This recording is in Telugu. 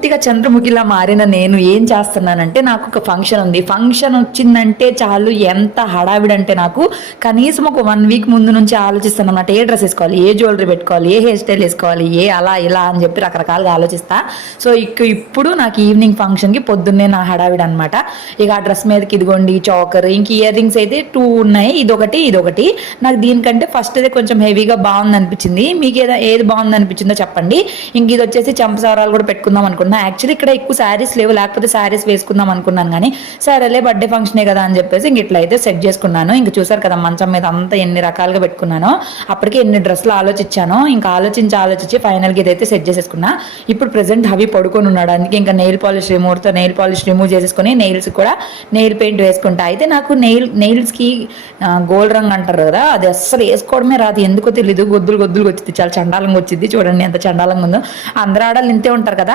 పూర్తిగా చంద్రముఖిలా మారిన నేను ఏం చేస్తున్నానంటే, నాకు ఒక ఫంక్షన్ ఉంది. ఫంక్షన్ వచ్చిందంటే చాలు ఎంత హడావిడంటే నాకు కనీసం ఒక 1 వీక్ ముందు నుంచి ఆలోచిస్తాను అన్నమాట. ఏ డ్రెస్ వేసుకోవాలి, ఏ జ్యువెలరీ పెట్టుకోవాలి, ఏ హెయిర్ స్టైల్ వేసుకోవాలి, ఏ అలా ఇలా అని చెప్పి రకరకాలుగా ఆలోచిస్తా. సో ఇప్పుడు నాకు ఈవినింగ్ ఫంక్షన్కి పొద్దున్నే నా హడావిడి అనమాట. ఇక ఆ డ్రెస్ మీదకి ఇదిగోండి చోకర్, ఇంక ఇయర్ రింగ్స్ అయితే 2 ఉన్నాయి, ఇదొకటి. నాకు దీనికంటే ఫస్ట్ అయితే కొంచెం హెవీగా బాగుంది అనిపించింది. మీకు ఏది బాగుంది అనిపించిందో చెప్పండి. ఇంక ఇది వచ్చేసి చంపసారాలు కూడా పెట్టుకుందాం అనుకున్నా. యాక్చువల్లీ ఇక్కడ ఎక్కువ శారీస్ లేవు, లేకపోతే శారీస్ వేసుకుందాం అనుకున్నాను, కానీ సరేలే బర్త్డే ఫంక్షనే కదా అని చెప్పేసి ఇంక ఇట్లా అయితే సెట్ చేసుకున్నాను. ఇంక చూసారు కదా మంచం మీద అంతా ఎన్ని రకాలుగా పెట్టుకున్నాను. అప్పటికే ఎన్ని డ్రెస్సులు ఆలోచించాను. ఇంకా ఆలోచించి ఫైనల్గా ఇదైతే సెట్ చేసేసుకున్నా. ఇప్పుడు ప్రెసెంట్ హవి పడుకొని ఉన్నాడు, అందుకే ఇంకా నెయిల్ పాలిష్ రిమూవ్ చేసేసుకుని నెయిల్స్ కూడా నెయిల్ పెయింట్ వేసుకుంటా. అయితే నాకు నెయిల్స్కి గోల్డ్ రంగు అంటారు కదా, అది అస్సలు వేసుకోవడమే రాదు, ఎందుకో తెలీదు. గొద్దులు వచ్చింది, చాలా చండాలంగా వచ్చింది. చూడండి ఎంత చండాలంగా ఉందో. అందరు ఆడాలి ఇంతే ఉంటారు కదా.